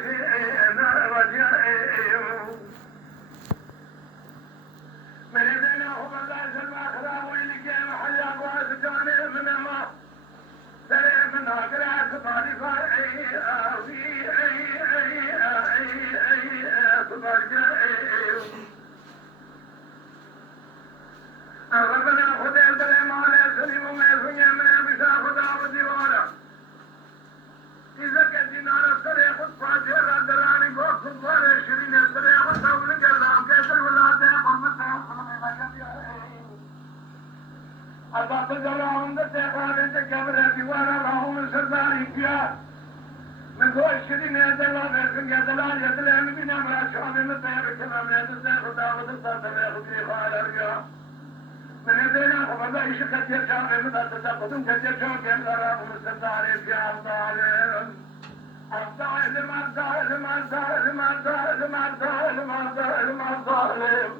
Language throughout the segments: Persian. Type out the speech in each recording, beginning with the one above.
وشينا رجائم من يدينا هو بلاش المأخرى ويلقي محيا واسجاني من الله سليم من هاكرات طالفة ربنا خدير بالإيمان سليم وميسوني من بشا خدا وديوانا إذا كنتنا نستريح الصادر ردراني بوك صدوار شرين استريح الدول جلام كيسر ولادة قرمتها أذا تجرعون دتيقان تكبر ديوانا لهم سرداري كيا من دو الشرين يدلا بيسن يدلا يدلا بنا ما شامل متير كلام يدلا خدا ودستا تبيخ في خالر من يدينا خبرنا إيش كتير شامل متى تتقدم كتير شامل كم لرام سرداري كيا أبطالهم الظالم الظالم الظالم الظالم الظالم الظالم الظالم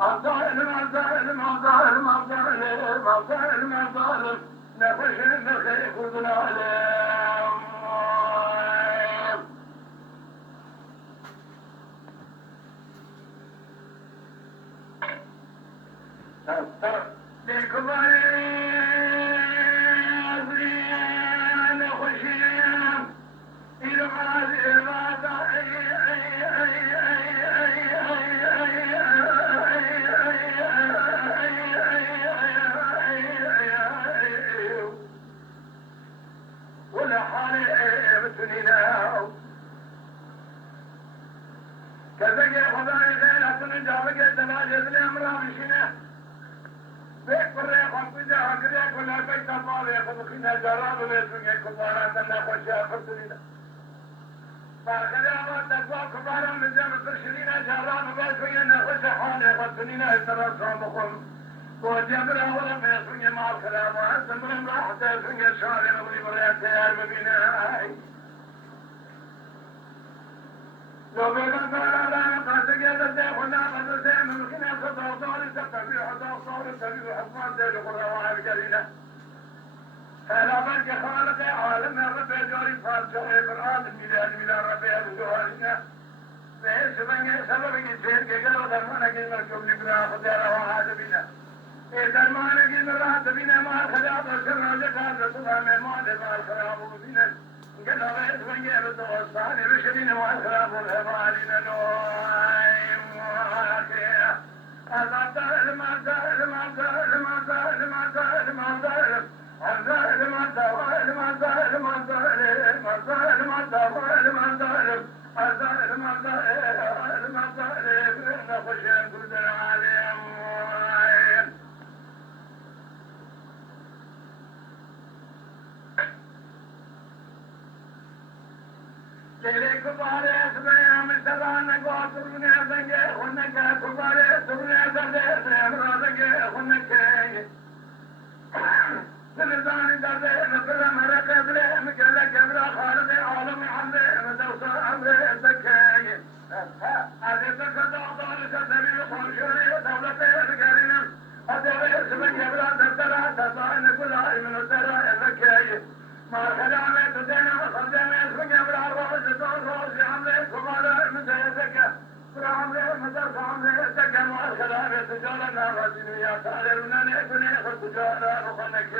الظالم الظالم الظالم الظالم الظالم الظالم نخش نخيف الظلام لكم وجبنا ولم يسمي مع الكلام وأنتم من راحة يسمي الشارع ولبريات يا المدينة لو بيقول فلا قد جاءت ديخنا قد سيم ممكن يصدر دوري تتبيع دور تبيع حكمان دير القرآن الكريمة فلا بل خالق عالم ربي جوري فارجع إبراهيم ميلاد ربي الجوارنا فهي سبب يصير كجلو درمانا كلمة كم نبرا خديرا وهذا بنا درمانا كلمة هذا بنا ما الخلاف السر جكان رسولها من ما دفع الخلاف بنا قال رئيس من جاب الدوستان بشرين ما الخلاف الهبالين نوائم وآخية الظالم الظالم الظالم الظالم الظالم الظالم الظالم الظالم الظالم الظالم الظالم الظالم الظالم الظالم الظالم الظالم نخشى كل العالم तेरे कुबारे सुने हम सदान को सुने देंगे उनके कुबारे सुने देंगे हमरा देंगे उनके निदान दर्द नफर मेरे कबरे मिकला कबरा खालिद आलम हमदे मदरसा हमदे तकय هذه تكتب دار سبيل خمسوري دولة الجارين هذا اسمه كبرى دردرة تطعن كل من الدرة الذكية ما خدامه تدينا خدامه اسمه كبرى روز دور روز عمله كبار مزيدك عمله مدرسة عمله تك ما خدامه تجارة نافذين يا سالرنا نبني خدجارة رخنك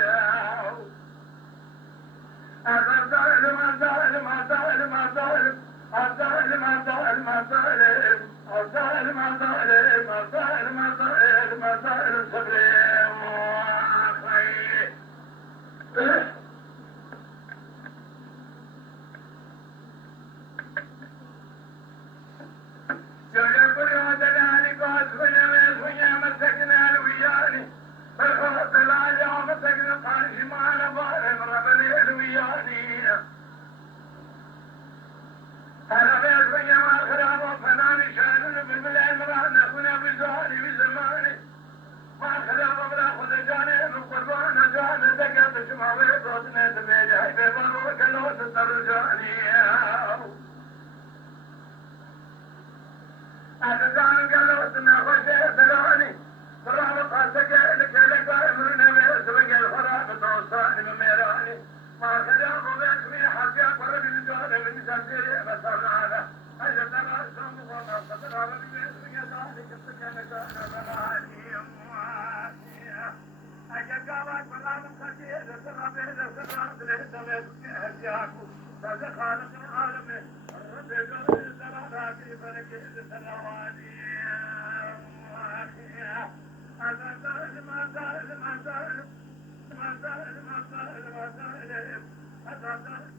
الظالم الظالم الظالم الظالم الظالم الظالم الظالم الظالم الظالم الظالم الظالم الظالم صبري وخير جل كل ذلك واسمنا واسمنا مسكنا الوياني بالخوف لا يوم مسكنا قارش معنا ظالم ربنا الوياني أنا بيسمي ما خراب وفناني شانون بالبلاد مرحنا كنا بزهري بزماني ما خراب وبلا خذ جاني من قربان جاني دقات شماوي بروتنا تبيجي هاي بيبارو وكلو ستر جاني هذا جان قالو سنا خوشي بلاني مرحبا قاسك لك لك امرنا بيسمي الخراب توصاني بميراني ما خراب وبيسمي حقيا قرب الجاني من جاني بسرنا هذا سكنك الغالي مواسية أجل قامت بلاد خشية لسرابي لسراب لسراب أهدياكو فذا خالق العالم الرب جل سرابا في فلك لسرواني مواسية أنا زال ما زال ما زال ما زال ما زال ما زال